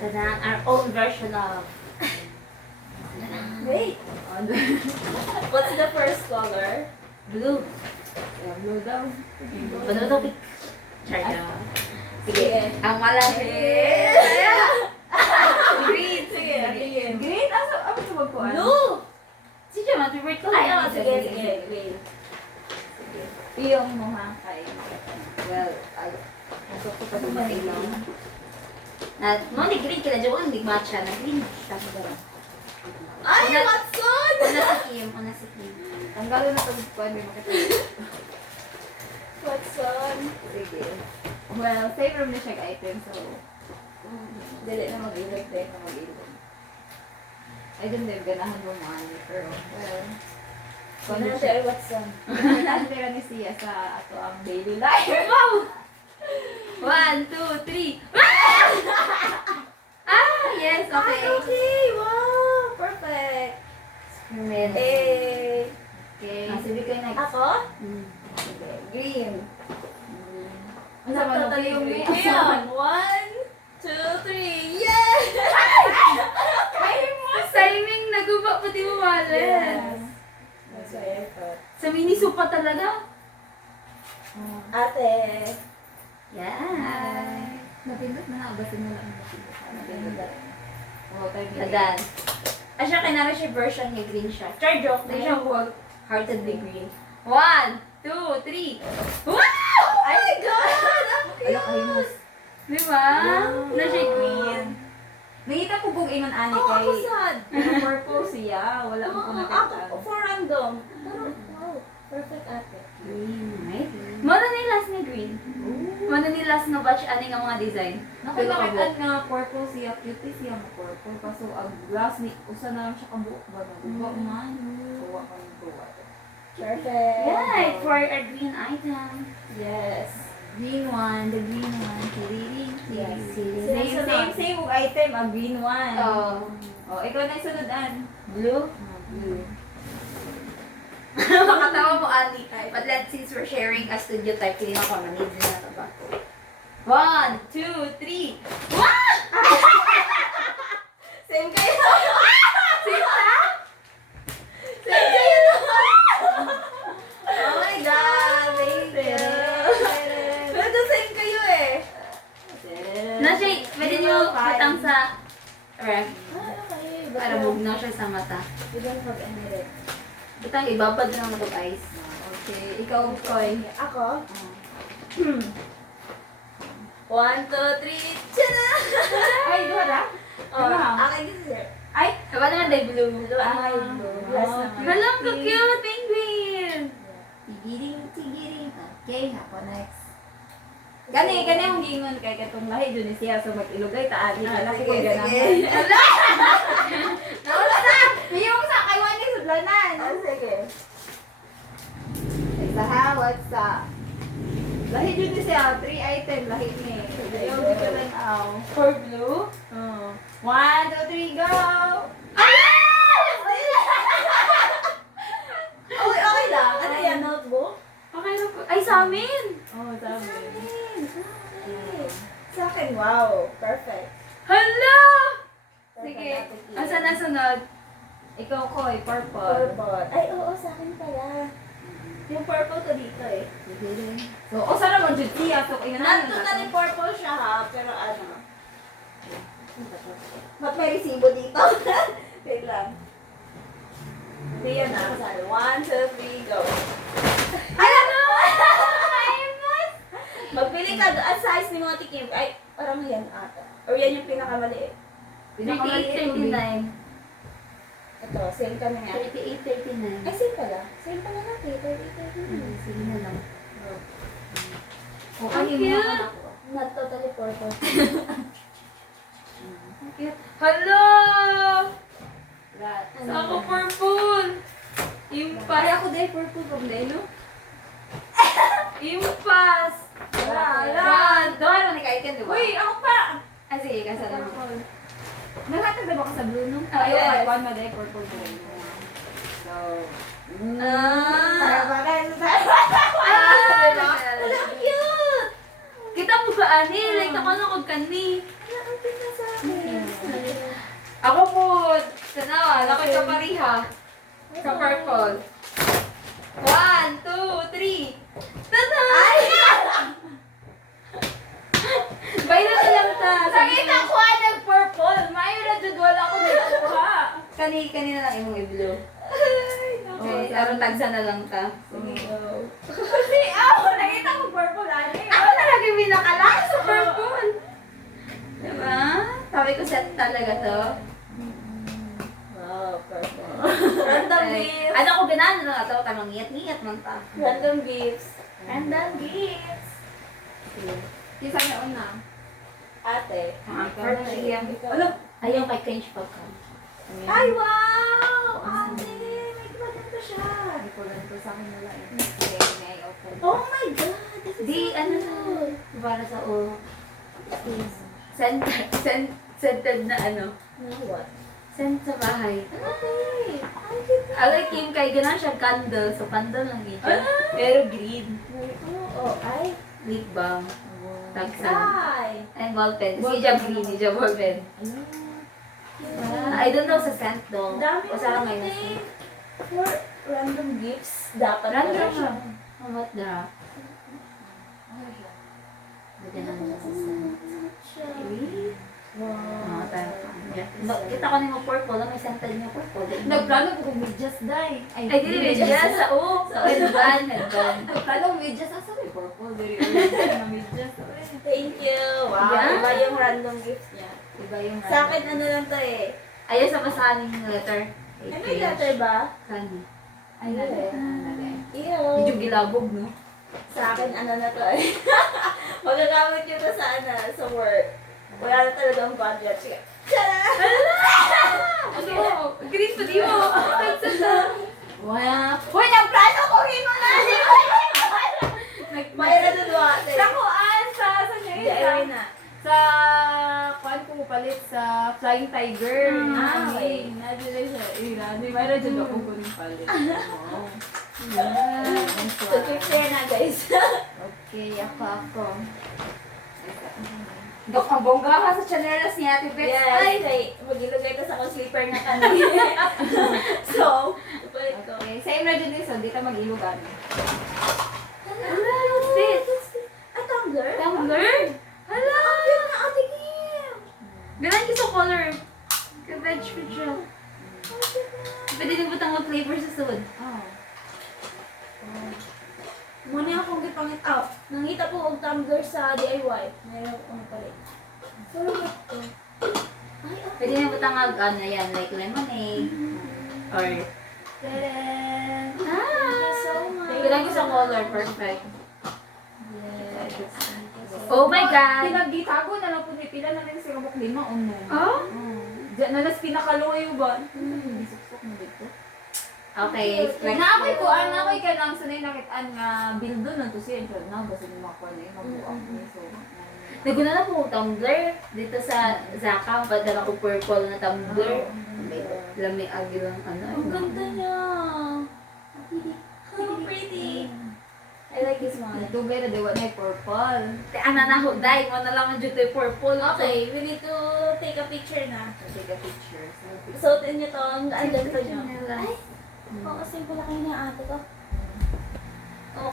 Tadaan, our own version of... Wait. What's the first color? Blue. Blue daw. Blue topic. Char. Sige. Ang malaki. Green. Sige. Green? Ano ito magkuhan? Blue! Si Jam, ang favorite ko. Ay, sige. Green. Sige. Piyong mo ha. Well, ay. Gusto ko pa dumating lang. No, ni green kila Joan, di matcha na green. Sabi ko lang. Ay, Watson! Una si Kim. Tanggalin na pag pwede makita. Watson. Sige. Well, save room na siya item, so... Dili na mag-ilog din na mag-ilog. I don't know, ganahan mo money, pero, well... Kung na siya ay Watson. Nandira ni siya sa ato ang daily life. Wow! 1, 2, 3. Yes, okay. Ay, okay! Wow! Perfect! Experiment. Eh! Okay. Sige kayo next. Ako? Sige. Green. Ano sa Natatali yung yung green? Ayan! 1, 2, 3! Yes! Ay, mo! Timing, naguba pati mo wallet. That's my effort. Sa mini sopa talaga. Ate! Yeah. Napindot na nakabasin mo lang. Napindot na. Oo, tayo Tadan. Siya kinara siya version niya green siya. Char joke, di siya wall hearted big green. 1, 2, 3. Wow! Oh my God! Ala kayo mas. Di ba? Na siya green. Nakita ko kung inon ani Oo, kay ako sad. purple siya. Wala ko Oo, nakita. ako, for random. Pero, wow, perfect ate. Green, right? Mano ni last ni green. Mano ni last nga batch ani nga mga design. Nakita nga purple siya, cute siya mo purple. Kaso ang glass ni usa na lang siya kabuok ba na. Buwa man. Buwa man buwa. Perfect. Right, for our green item. Yes. Green one, the green one. Tiriring, Yes. Same ug item, ang green one. Oh. Oh, ikaw na sunod an. Blue? Blue. Makatawa mo, Ani. But let's since we're sharing a studio type, hindi na ako na-need na ito ba? 1, 2, 3. What? Same kayo. Sita? Same kayo. Oh my God. Thank you. Pero same kayo eh. Na siya, pwede nyo matang sa ref. Okay. Para bugnaw siya sa mata. You don't have any red. Itang ibabad na ng eyes. Okay, ikaw, Koy. Ako? 1, 2, 3. Tiyana! Ay, duha ra? Oh, akin din sir. Ay, Diba naman day blue? Ay, blue. Last naman. Halam ka cute, penguin! tigiring. Okay, ako next. Gani ang gingon kay katong lahi dun siya so mag-ilugay ta adi Ah, laki sige, ko ganang. sige. Nawala na. Mayong sa kay wani sudlanan. Ah, sige. Isa ha, what's up? Lahi dun siya, 3 item lahi ni. Ayaw di ko lang aw. For blue? Oh. 1, 2, 3, go! Okay, okay lang. Ano yan, notebook? Okay na po. Ay, sa amin! Oh, sabi. Okay. Sa akin, wow. Perfect. Hala! Perfect Sige. ate Kia. Asa na sunod? Ikaw Koy, purple. Purple. Ay, oo, sa akin pala. Yung purple ko dito eh. So, o sana mo jud siya so ina na. Totally purple siya ha, pero ano. Ba't may resibo dito? Wait lang. Ito yan na. 1, 2, 3, go. Alam mo! Magpili ka doon. At size ni mga tikim. Ay, parang yan ata. Or yan yung pinakamaliit. 38, 39. Ito, same kami nga. 38, 39. Ay, same pala. Same pala natin. 38. Sige na lang. O Ang ano cute. mo ako. Not totally purple. Ang cute. Hala! Sa ako purple! Impas. Ay ako dahil purple from day no? Impas! Wala. Doon mo ni Kaiken, di ba? Uy, ako pa. Ah, sige, kasi naman. Purple. Naghatag na ba ka sa blue no? Ah, Ayaw yes. ay one na dahil purple day. So, Para Ah! para Ah! Wala, cute! Kita mo ba, ani? Like, ako na kung kani. Open na sa akin. Ako po, tanawa, ako sa pariha. Sa purple. 1, 2, 3. Tada! Bayra na lang ta. Sakit ako ng purple. Mayo na dyan wala ako nagkuha. Kanina lang imong i-blue. Okay, Oh, aron tagsa na lang ta. Kasi ako, nakita ko purple ani. Ako na lagi pinakalas sa purple. Diba? Sabi ko set talaga to. Wow, purple. Random gifts. Ano ko ganahan na ito? Tanong ngiyat-ngiyat man ta. Random gifts. Random gifts. Yung sa akin una. Ate. Perfume. Ano? Ayaw kay cringe pagka. Ay, wow! Ate, may maganda siya. Hindi ko ganito sa akin wala eh. Kaya may open. Oh my God! This is Di, so ano good. na. Para sa o. Scented na ano. Now what? Scent sa bahay. Okay. Ay, kita. Agay Kim kay ganahan siya candle. So candle lang yun siya. Pero green. Oh, ay. Lip balm. Tagsan. Ay. And ballpen. Kasi siya green. Siya ballpen. I don't know sa scent though. Dami O sa naman may eh. For random gifts, dapat Random pala siya. Oh, what the? Lagyan na nila sa scent. Really? Mga tayo. Kita ko na yung purple. May scented niya purple. Nagplano ko medyas dai. Ay, di medyas sa o. Sa headband. Headband. Nagplano medyas asa may purple diri na medyas. Thank you. Wow, Yeah. iba yung random gifts niya. Iba yung Sa akin, ano lang to eh. Ayaw sa basahan yung letter. Ay, may letter ba? Candy. Ay nalay. Ew. Medyo gilabog, no? Sa akin, ano na to eh. Magagamit yun na sa, ano, sa work. Wala na talaga ang budget. Sige. Ano? Green pa di mo. Tagsan na. Wala. Uy, nagplano ko hino na! Mayroon na doon ate. Sa kuan sa Hindi, ayun na. sa kuan ko palit sa Flying Tiger. Ah, okay. Nadala siya. Di mayroon dyan ako kunin palit. Wow. So, share na guys. Okay, ako. Dok, ang bongga ka sa chanelas ni Ate Beth. Yes, ay, mag-ilagay ko sa akong sleeper na kami. So, upalit ko. Okay, sa emergency, di ka mag-ilog ano. Hala, what's this? Ah, tumbler? Tumbler? Hala! Ang cute na ate Kim! Ganan ko sa color. Ka-veg food siya. Ang cute na. Pwede din butang ang flavor sa sud. Oh. Muna akong gipangit out. Nangita po og tumbler sa DIY. Mayroon akong palit. Pero what to? Ay, okay. Pwede din butang ang ano yan, like lemonade. Or... Tadaan! Ah! Thank you so much. Ganan ko sa color, perfect. Yes. Oh my God! Pinagitago na lang po ni pila na rin sa kabok lima o no. Oh? Diyan na nas pinakaluoy ba? Suksok mo dito. Okay, explain. Naakoy ko, naakoy ka nang sanay nakitaan nga build doon na to siya. Na, basta yung makuha na yung mabuang niya. So, Naguna na po tumbler dito sa Zaka. Padala ko purple na tumbler. Lami agi lang ano. Ang ganda niya. How pretty. I like this one. Tugay na diwa na yung purple. Te ananaho dai mo na lang ang dito yung purple. Okay, we need to take a picture na. Take a picture. Suotin niyo to. Ang ganda niyo. Ay. Ay, oo, simple lang kayo na ate ko.